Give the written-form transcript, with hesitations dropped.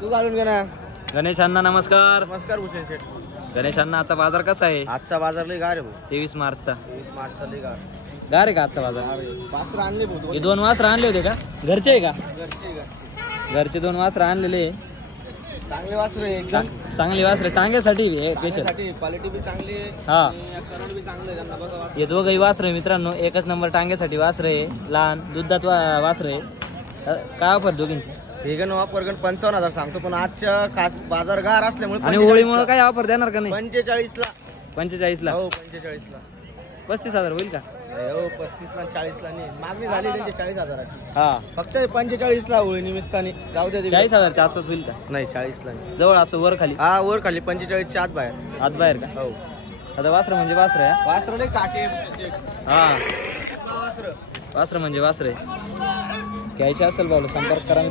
तू घालून घे ना. गणेशांना नमस्कार. नमस्कार भूषण शेठ. गणेशांना आजचा बाजार कसा आहे? आजचा बाजार लय गार आहे भाऊ. 23 मार्चचा 23 मार्चचा लय गार. गार आहे का आजचा बाजार? वासरं आणले भाऊ. हे 2 वासरं आणले होते का? घरचे आहे का? घरची घरचे 2 वासरं आणलेले. चांगले वासरं आहे एकदम. चांगली वासरं टांग्यासाठी स्पेशल. त्यासाठी क्वालिटी बी चांगली आहे. हा. आणि करंट बी चांगलं आहे त्यांना बघा. हे दोघंही वासरं आहे मित्रांनो. एकच नंबर टांग्यासाठी वासरं आहे. लहान दुधात वासरं आहे. काय ऑफर दोघींची? वेगन वापर 55,000 सांगतो, पण आजच्या खास बाजार गार असल्यामुळे आणि होळीमुळे काय ऑफर देणार का नाही? 45 ला. 45 ला. हो 45 ला. 35,000 होईल का? हो 35 ला 40 ला नाही. मागणी झाली त्यांची 40,000ची. हा. फक्त 45 ला होळी निमित्ताने जाऊ द्या. 40,000च्या आसपास होईल का? नाही 40 ला नाही. जवळ असं वर खाली? हा वर खाली 45 च्या आत बाहेर. आत बाहेर का? हो. आता वासरं म्हणजे वासरं आहे. वासरं लय काटे. हा. वासरं वासरं म्हणजे वासरं आहे. घ्यायचे असेल भाऊ संपर्क करा.